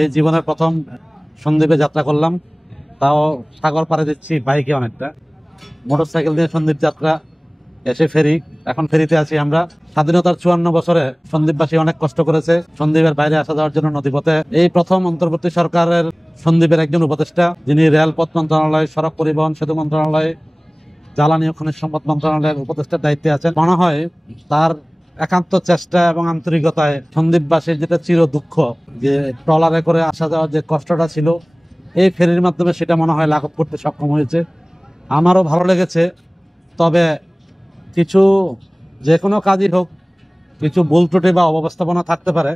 এই জীবনের প্রথম সন্দ্বীপে যাত্রা করলাম, তাও সাগর পাড়ে দিচ্ছি বাইকে অনেকটা। মোটরসাইকেল দিয়ে সন্দ্বীপ যাত্রা, এসে ফেরি, এখন ফেরিতে আছি আমরা। স্বাধীনতার 54 বছরে সন্দ্বীপবাসী অনেক কষ্ট করেছে সন্দ্বীপের বাইরে আসা যাওয়ার জন্য নদীপথে। এই প্রথম অন্তর্বর্তী সরকারের সন্দ্বীপের একজন উপদেষ্টা, যিনি রেলপথ মন্ত্রণালয়, সড়ক পরিবহন সেতু মন্ত্রণালয়, জ্বালানি ও খনিজ সম্পদ মন্ত্রণালয়ের উপদেষ্টার দায়িত্বে আছেন। মনে হয় তার একান্ত চেষ্টা এবং আন্তরিকতায় সন্দ্বীপবাসীর যেটা চির দুঃখ, যে ট্রলারে করে আসা যাওয়ার যে কষ্টটা ছিল, এই ফেরির মাধ্যমে সেটা মনে হয় লাঘব করতে সক্ষম হয়েছে। আমারও ভালো লেগেছে। তবে কিছু, যে কোনো কাজই হোক, কিছু ভুল ত্রুটি বা অব্যবস্থাপনা থাকতে পারে,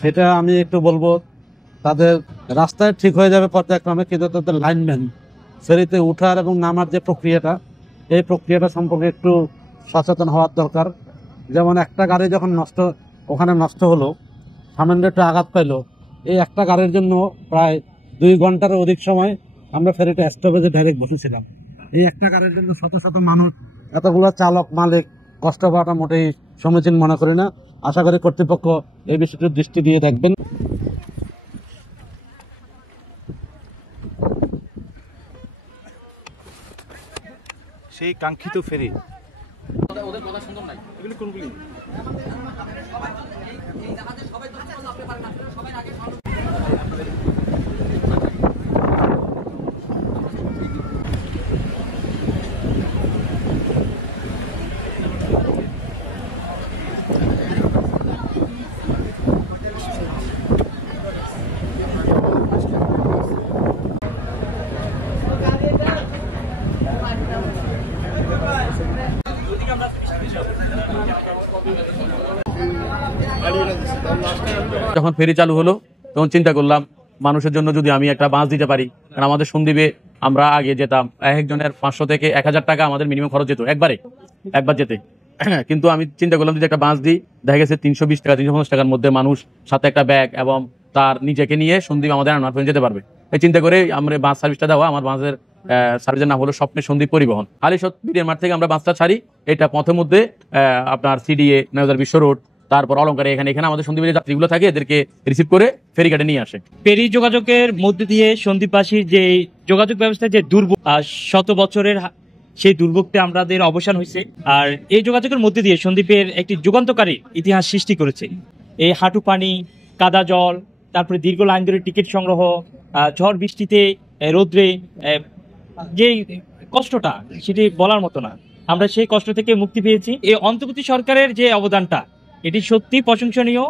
সেটা আমি একটু বলবো। তাদের রাস্তায় ঠিক হয়ে যাবে পর্যায়ক্রমে, কিন্তু তাদের লাইনম্যান ফেরিতে উঠার এবং নামার যে প্রক্রিয়াটা, এই প্রক্রিয়াটা সম্পর্কে একটু সচেতন হওয়ার দরকার। যেমন একটা গাড়ি যখন ওখানে নষ্ট হলো, সামান্য একটু আঘাত পাইলো, এই একটা গাড়ির জন্য প্রায় 2 ঘন্টারও অধিক সময় আমরা ফেরিটা স্টপেজে ডাইরেক্ট বসেছিলাম। এই একটা গাড়ির জন্য শত শত মানুষ, এতগুলো চালক মালিক কষ্ট পাওয়াটা মোটেই সমীচীন মনে করি না। আশা করি কর্তৃপক্ষ এই বিষয়টির দৃষ্টি দিয়ে দেখবেন। সেই কাঙ্ক্ষিত ফেরি। যখন ফেরি চালু হলো তখন চিন্তা করলাম মানুষের জন্য যদি আমি একটা বাস দিতে পারি। কারণ আমাদের সন্দ্বীপে আমরা আগে যেতাম, একজনের 500 থেকে 1000 টাকা আমাদের মিনিমাম খরচ যেত একবার যেতে। কিন্তু আমি চিন্তা করলাম যদি একটা বাস দিই, দেখা গেছে 320 টাকা 350 টাকার মধ্যে মানুষ সাথে একটা ব্যাগ এবং তার নিজেকে নিয়ে সন্দ্বীপ আমাদের আনোয়ার যেতে পারবে। এই চিন্তা করে আমরা বাস সার্ভিসটা দেওয়া। আমার বাসের সার্ভিসের নাম হলো স্বপ্নের সন্দ্বীপ পরিবহন। হালিশহর বিডিআর মাঠ থেকে আমরা বাসটা ছাড়ি। এটা পথের মধ্যে আপনার সিডিএ, নেওদার বিশ্ব রোড, তারপর অলঙ্কারে, এখানে আমাদের সন্দ্বীপের যাত্রীগুলো থাকে, এদেরকে রিসিভ করে ফেরিঘাটে নিয়ে আসে। ফেরি যোগাযোগের মধ্যে দিয়ে সন্দ্বীপবাসীর যে যোগাযোগ ব্যবস্থা যে দুর্ভোগ, শত বছরের সেই দুর্ভোগতে আমাদের অবসান হয়েছে। আর এই যোগাযোগের মধ্যে দিয়ে সন্দ্বীপের একটি যুগান্তকারী ইতিহাস সৃষ্টি করেছে। এই হাঁটু পানি, কাদা জল, তারপরে দীর্ঘ লাইন ধরে টিকিট সংগ্রহ, ঝড় বৃষ্টিতে, রৌদ্রে যে কষ্টটা, সেটি বলার মতো না। আমরা সেই কষ্ট থেকে মুক্তি পেয়েছি। এই অন্তর্বর্তী সরকারের যে অবদানটা, এটি সত্যি প্রশংসনীয়।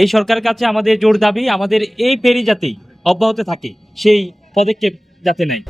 এই সরকারের কাছে আমাদের জোর দাবি, আমাদের এই ফেরি যাতে অব্যাহত থাকে, সেই পদক্ষেপ যাতে নেয়।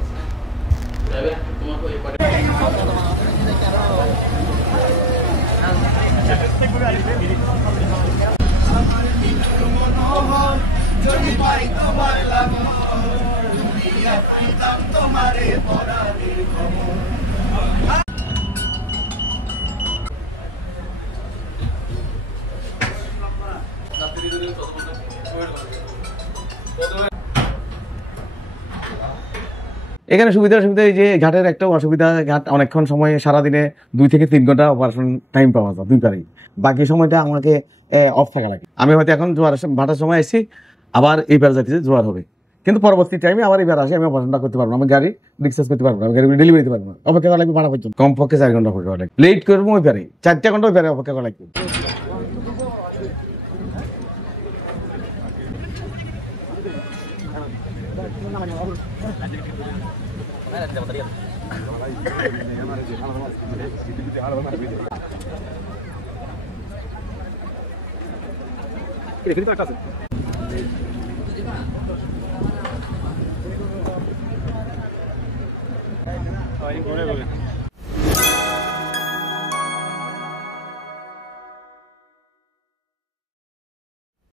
এখানে সুবিধা এই যে ঘাটের একটা অসুবিধা, ঘাট অনেকক্ষণ সময়, সারাদিনে 2 থেকে 3 ঘন্টা অপারেশন টাইম পাওয়া যায় 2 গাড়ি। বাকি সময়টা আমাকে অফ থাকা লাগে। আমি হয়তো এখন জোয়ার ভাটার সময় এসেছি, আবার এইবার যাচ্ছি জোয়ার হবে, কিন্তু পরবর্তী টাইমে আবার এইবার আসে, আমি অপারেশনটা করতে পারবো না, আমি গাড়ি ডিসচার্জ করতে পারবো না, আমি গাড়ি ডেলিভারি দিতে পারবো না, অপেক্ষা করা লাগবে ভাড়া পর্যন্ত। কমপক্ষে 4 ঘন্টা অপেক্ষা করা লাগবে। লেট করবো ওই পারে 4টা ঘন্টা ওই পারে অপেক্ষা করা লাগবে। ঘুরে